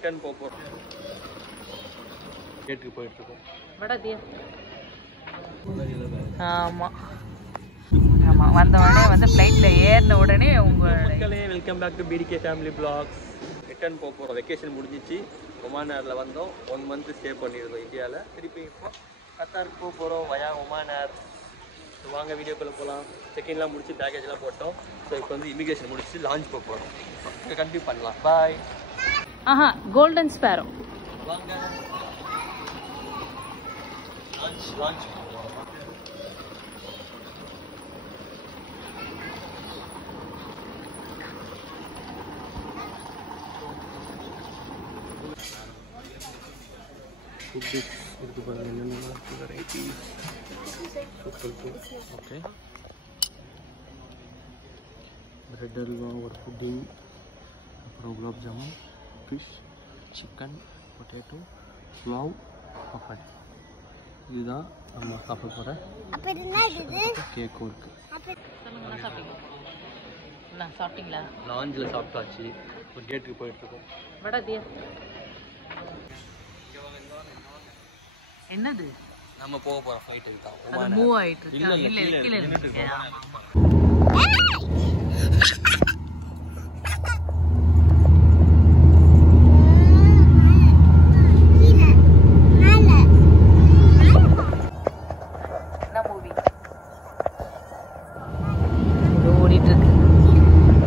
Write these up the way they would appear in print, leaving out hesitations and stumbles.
Return போகிறோம். கேட்டுக்கு போயிட்டுருக்கோம். ஆமாம் ஆமாம், வந்த உடனே வந்து ஃப்ளைட்டில் ஏறின உடனே உங்கள் மக்களே வெல்கம் பேக் டு பிடிகே ஃபேமிலி பிளாக்ஸ். ரிட்டர்ன் போகிறோம். வெக்கேஷன் முடிஞ்சிச்சு. ஒமான் ஏரில் வந்தோம். 1 மந்த் ஸ்டே பண்ணியிருந்தோம் இந்தியாவில். திருப்பி இப்போ கத்தாருக்கு போகிறோம் வயா ஒமான் ஏர். வாங்க வீடியோக்குள்ளே போகலாம். செக்கின்லாம் முடிச்சு பேக்கேஜ்லாம் போட்டோம். ஸோ இப்போ வந்து இமிகிரேஷன் முடிச்சு லான்ச் போக போகிறோம். கண்டினியூ பண்ணலாம். பாய். ஆஹா, கோல்டன் ஸ்பேரோ. வாங்க லான்ச். ஃபுட்டு இருக்குது பாருங்கள், என்னென்ன varieties. Super food. Okay, bread halwa, ஒரு புட்டிங், அப்புறம் gulab jamun, fish, chicken, potato, pulao, பப்பாய். இதுதான் நம்ம சாப்பிட போகிற கேக்கும் இருக்குது. சாப்பிட்டீங்களா? லாஞ்சில் சாப்பிட்டாச்சு. ஒரு கேட்டுக்கு போயிட்டுருக்கோம். என்னது? நம்ம போக போகிற ஃப்ளைட் இதுதான். அது மூவ் ஆகிட்டு இருக்கு.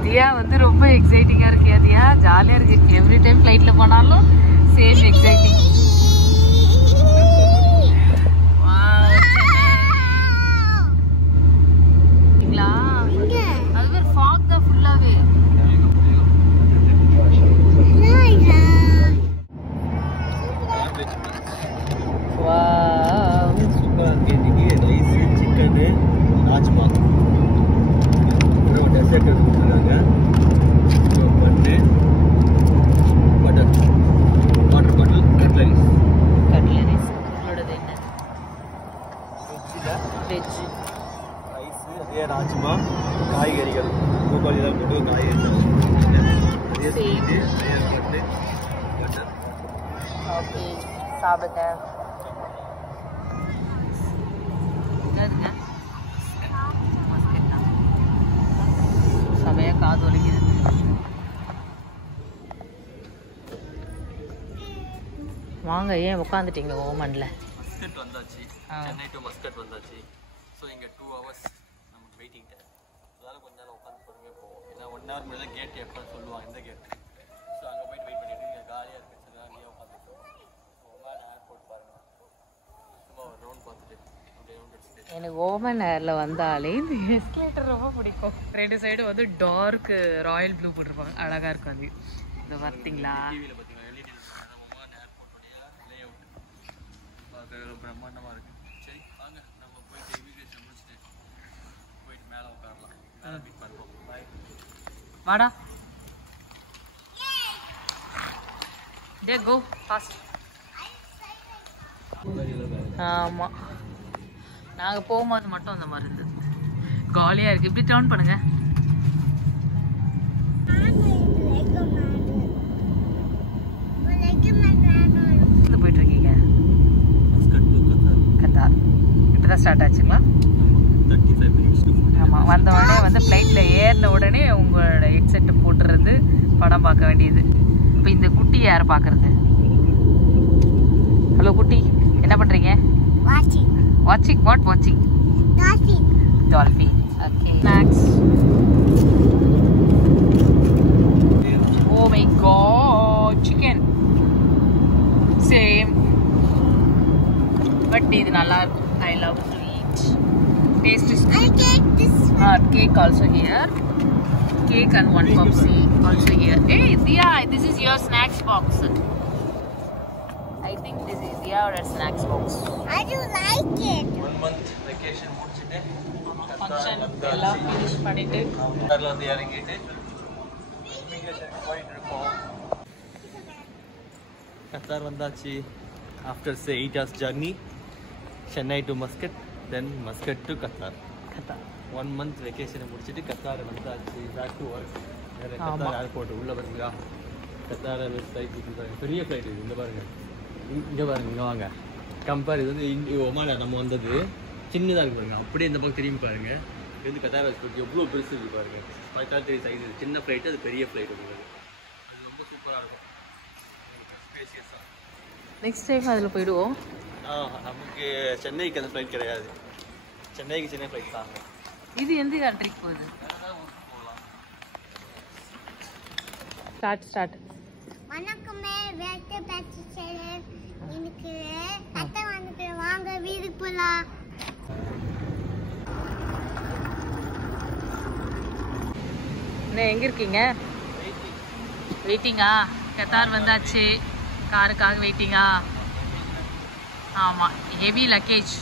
தியா வந்து ரொம்ப எக்ஸைட்டிங்காக இருக்கியா? தியா ஜாலியாக இருக்கு. எவ்ரி டைம் ஃப்ளைட்டில் போனாலும் சேம் எக்ஸைட்டிங். அது வேறு ஃபாக் தான் ஃபுல்லாகவே. சூப்பராக இருக்கு. இன்னைக்கு ரைஸு, சிக்கனு, ராஜ்மா, டெசர்ட் கொடுத்துருக்காங்க. பண்ணு, பட்டர், வாட்டர் பாட்டில், கட்லரிஸ். உங்களோடது என்ன? வெஜ் ரைஸு, அதே ராஜ்மா, காய்கறிகள், பூப்பாளிலாம் போட்டு காய்கறி, அதே ஸ்வீட்டு, அதே பட்டு, பட்டர். ஓகே, சாப்பிடுங்க. என்னதுங்க? சமையா காது வலிக்குது. வாங்க, ஏன் உட்காந்துட்டீங்க ஓமன்ல? மஸ்கட் வந்தாச்சு. சென்னை டு மஸ்கட் வந்தாச்சு. ஸோ இங்கே 2 hours நமக்கு வெயிட்டிங் டைம். அதனால் கொஞ்ச நேரம் உட்காந்து பொறுமையாக போவோம். ஏன்னா 1 hour முன்னாடி தான் கேட் எப்போ சொல்லுவாங்க, எந்த கேட். ஸோ அங்கே போயிட்டு வெயிட் பண்ணிட்டு இங்கே காலியாக இருக்குது. ஜாலியாக உட்காந்துட்டு ஒமான் ஏர்போர்ட் பாருங்கள். சும்மா ஒரு ரவுண்ட் பார்த்துட்டு அப்படியே ரவுண்ட் அடிச்சுட்டு. எனக்கு ஓமன் ஏரில் வந்தாலே இந்த எஸ்கலேட்டர் ரொம்ப பிடிக்கும். 2 சைடு வந்து டார்க் ராயல் ப்ளூ போட்டிருப்பாங்க. அழகாக இருக்கும் அது. இது பார்த்தீங்களா? டிவியில் பார்த்தீங்கன்னா எல்இடி ஒமான் ஏர்போர்ட்டுடைய லே அவுட் பார்க்க பிரம்மாண்டமாக இருக்குது. சரி வாங்க நம்ம போயிட்டு இமிகிரேஷன் முடிச்சுட்டு போயிட்டு மேலே உட்காரலாம். மேலே மீட் பண்ணுறோம். பாய். வாடா. டே கோ ஃபாஸ்ட். ஆமாம், நாங்கள் போகும்போது மட்டும் அந்த மாதிரி இருந்தது. காலியாக இருக்குது. இப்படி டர்ன் பண்ணுங்க. எங்கே போயிட்டுருக்கீங்க? கத்தார். இப்போ தான் ஸ்டார்ட் ஆச்சுங்களா? 35 minutes. ஆமாம், வந்த உடனே வந்து ஃப்ளைட்டில் ஏறின உடனே உங்களோட ஹெட்செட்டு போட்டுருந்து படம் பார்க்க வேண்டியது. இப்போ இந்த குட்டி யாரை பார்க்குறது? ஹலோ குட்டி, என்ன பண்ணுறீங்க? வாட்சிங். வாட் வாட்சிங்? Dolphin. Okay, snacks. Oh my God, chicken same. But இது நல்லா இருக்கும். I love to eat. Taste is good. Cake also here. Cake and 1 Pepsi also here. Hey Dia, this is your snacks box. I think this is your snacks box. I do like it. 1 month vacation முடிச்சிட்டு Function எல்லாம் finish பண்ணிட்டு கத்தார்ல வந்து இறங்கிட்டு immigration போயிட்டு இருக்கோம். Qatar வந்தாச்சு. After say 8 hours journey, Chennai to Muscat, then Muscat to Qatar. 1 month vacation முடிச்சிட்டு Qatar வந்தாச்சு. Back to work. Qatar airport உள்ள பாத்தீங்களா? கத்தார் ஏர்வேஸ் ஃப்ளைட் பாருங்க, பெரிய ஃப்ளைட் இது. இங்கே பாருங்க, இங்கே பாருங்க, இங்கே வாங்க கம்பேர். இது வந்து ஒமானில் நம்ம வந்தது சின்னதாக இருக்கு பாருங்க. அப்படியே இந்த பக்கம் திரும்பி பாருங்க, இது வந்து கத்தார் ஏர்வேஸ் ஃப்ளைட் எவ்வளோ பெருசு இருக்குது பாருங்க. 5 சைஸ். இது சின்ன ஃப்ளைட்டு, அது பெரிய ஃப்ளைட் உங்களுக்கு. அது ரொம்ப சூப்பராக இருக்கும், ஸ்பேசியஸாக. நெக்ஸ்ட் டைம் அதில் போயிடுவோம். நமக்கு சென்னைக்கு அந்த ஃப்ளைட் கிடையாது, சென்னைக்கு சின்ன ஃப்ளைட் தான். இது எந்த கண்ட்ரிக்கு போகுது? ஸ்டார்ட். வணக்கமே, வேட்டை பேச்சு சேனல். எனக்கு அத்தை வந்துட்டு வாங்க வீட்டுக்கு போலாம். என்ன எங்கே இருக்கீங்க? வெயிட்டிங்கா? கத்தார் வந்தாச்சு, காருக்காக வெயிட்டிங்கா? ஆமாம், ஹெவி லக்கேஜ்.